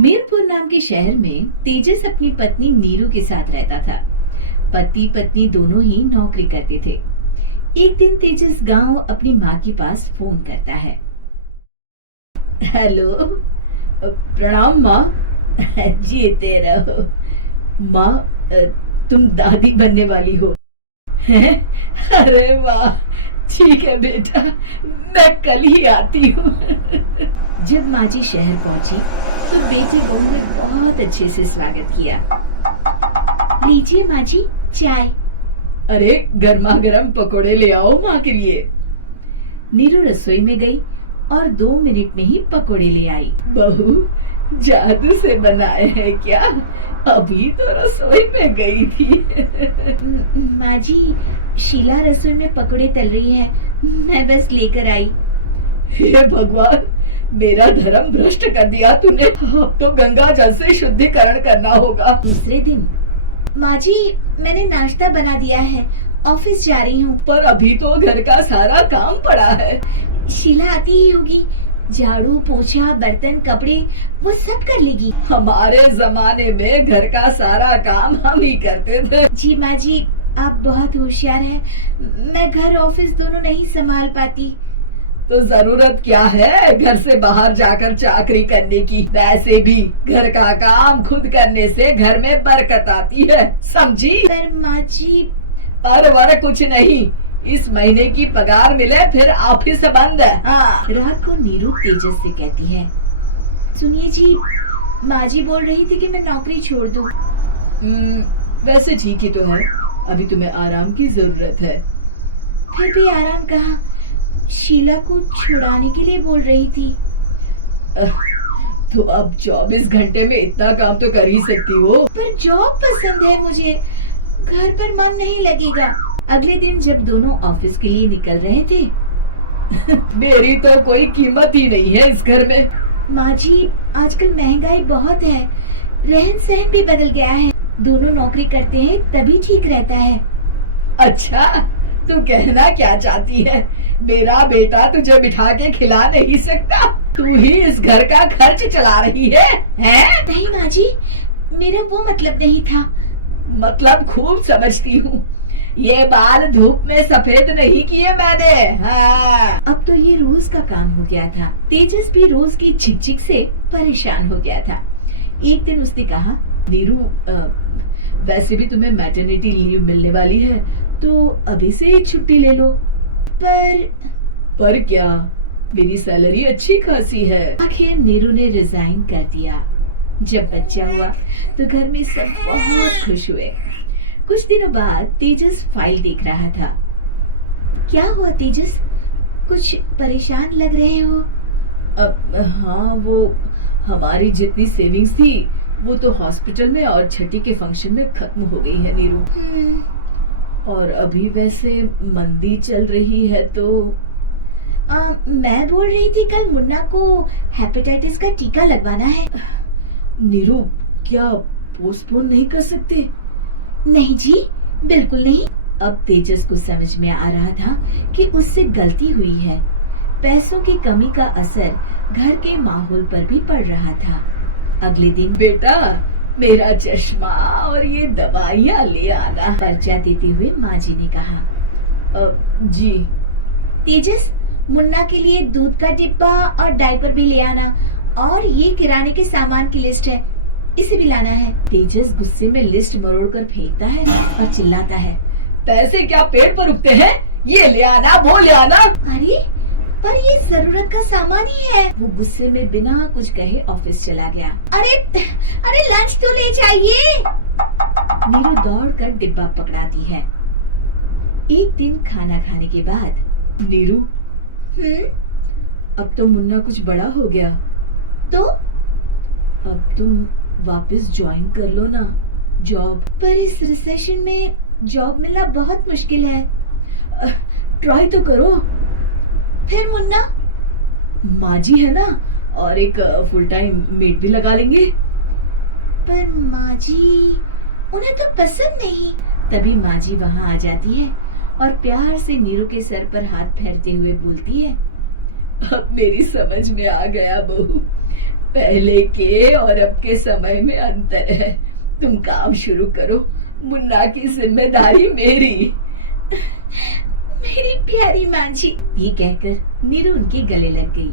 मीरपुर नाम के शहर में तेजस अपनी पत्नी नीरू के साथ रहता था। पति पत्नी दोनों ही नौकरी करते थे। एक दिन तेजस गांव अपनी माँ के पास फोन करता है। हेलो, प्रणाम माँ। जीते रहो माँ। तुम दादी बनने वाली हो हैं? अरे वाह, ठीक है बेटा, मैं कल ही आती हूँ। जब माँ जी शहर पहुंची तो बेटे बहू ने बहुत अच्छे से स्वागत किया। लीजिए माँ जी, चाय। अरे गर्मा गर्म पकोड़े ले आओ माँ के लिए। नीरू रसोई में गई और 2 मिनट में ही पकोड़े ले आई। बहू, जादू से बनाए हैं क्या? अभी तो रसोई में गई थी। माँ जी, शीला रसोई में पकोड़े तल रही है, मैं बस लेकर आई। हे भगवान, मेरा धर्म भ्रष्ट कर दिया तूने। अब तो गंगा जल से शुद्धिकरण करना होगा। दूसरे दिन, माँ जी मैंने नाश्ता बना दिया है, ऑफिस जा रही हूँ। पर अभी तो घर का सारा काम पड़ा है। शीला आती ही होगी, झाड़ू पोछा बर्तन कपड़े वो सब कर लेगी। हमारे जमाने में घर का सारा काम हम ही करते थे। जी माँ जी, आप बहुत होशियार हैं, मैं घर ऑफिस दोनों नहीं संभाल पाती। तो जरूरत क्या है घर से बाहर जाकर चाकरी करने की? वैसे भी घर का काम खुद करने से घर में बरकत आती है, समझी? पर माँ जी। पर वर कुछ नहीं, इस महीने की पगार मिले फिर ऑफिस बंद है। हाँ। रात को नीरू तेजस से कहती है, सुनिए जी, माँ जी बोल रही थी कि मैं नौकरी छोड़ दूं। वैसे ठीक ही तो है, अभी तुम्हें आराम की जरूरत है। फिर भी आराम कहाँ, शीला को छुड़ाने के लिए बोल रही थी। तो अब 24 घंटे में इतना काम तो कर ही सकती हो। पर जॉब पसंद है मुझे, घर पर मन नहीं लगेगा। अगले दिन जब दोनों ऑफिस के लिए निकल रहे थे, मेरी तो कोई कीमत ही नहीं है इस घर में। माँ जी, आजकल महंगाई बहुत है, रहन सहन भी बदल गया है, दोनों नौकरी करते हैं तभी ठीक रहता है। अच्छा, तू कहना क्या चाहती है? मेरा बेटा तुझे बिठा के खिला नहीं सकता, तू ही इस घर का खर्च चला रही है, हैं? नहीं माँ जी, मेरा वो मतलब नहीं था। मतलब खूब समझती हूँ, ये बाल धूप में सफेद नहीं किए मैंने। हाँ। अब तो ये रोज का काम हो गया था। तेजस भी रोज की झिकझिक से परेशान हो गया था। एक दिन उसने कहा, नीरू, वैसे भी तुम्हें मैटरनिटी लीव मिलने वाली है, तो अभी से एक छुट्टी ले लो। पर क्या, मेरी सैलरी अच्छी खासी है। आखिर नीरू ने रिजाइन कर दिया। जब बच्चा हुआ तो घर में सब बहुत खुश हुए। कुछ दिनों बाद तेजस फाइल देख रहा था। क्या हुआ तेजस, कुछ परेशान लग रहे हो? हाँ, वो हमारी जितनी सेविंग्स थी वो तो हॉस्पिटल में और छठी के फंक्शन में खत्म हो गई है नीरू। और अभी वैसे मंदी चल रही है तो मैं बोल रही थी कल मुन्ना को हेपेटाइटिस का टीका लगवाना है। नीरू, क्या पोस्टपोन नहीं कर सकते? नहीं जी, बिल्कुल नहीं। अब तेजस को समझ में आ रहा था कि उससे गलती हुई है। पैसों की कमी का असर घर के माहौल पर भी पड़ रहा था। अगले दिन, बेटा मेरा चश्मा और ये दवाइयाँ ले आना, पर्चा देते हुए माँ जी ने कहा। जी। तेजस, मुन्ना के लिए दूध का डिब्बा और डायपर भी ले आना, और ये किराने के सामान की लिस्ट है, इसे भी लाना है। तेजस गुस्से में लिस्ट मरोड़ कर फेंकता है और चिल्लाता है, पैसे क्या पेड़ पर उगते हैं? ये ले आना, वो ले आना। अरे पर ये जरूरत का सामान ही है। वो गुस्से में बिना कुछ कहे ऑफिस चला गया। अरे लंच तो ले जाइए। नीरू दौड़ कर डिब्बा पकड़ाती है। एक दिन खाना खाने के बाद, नीरू, अब तो मुन्ना कुछ बड़ा हो गया, तो अब तुम वापस ज्वाइन कर लो ना जॉब। पर इस रिसेशन में जॉब मिलना बहुत मुश्किल है। ट्राई तो करो। फिर मुन्ना? माँ जी है ना, और एक फुल टाइम मेड भी लगा लेंगे। पर माँ जी, उन्हें तो पसंद नहीं। तभी माँ जी वहाँ आ जाती है और प्यार से नीरू के सर पर हाथ फेरते हुए बोलती है, अब मेरी समझ में आ गया बहू, पहले के और अब के समय में अंतर है। तुम काम शुरू करो, मुन्ना की जिम्मेदारी मेरी। मेरी प्यारी माँ जी, ये कहकर नीरू उनके गले लग गई।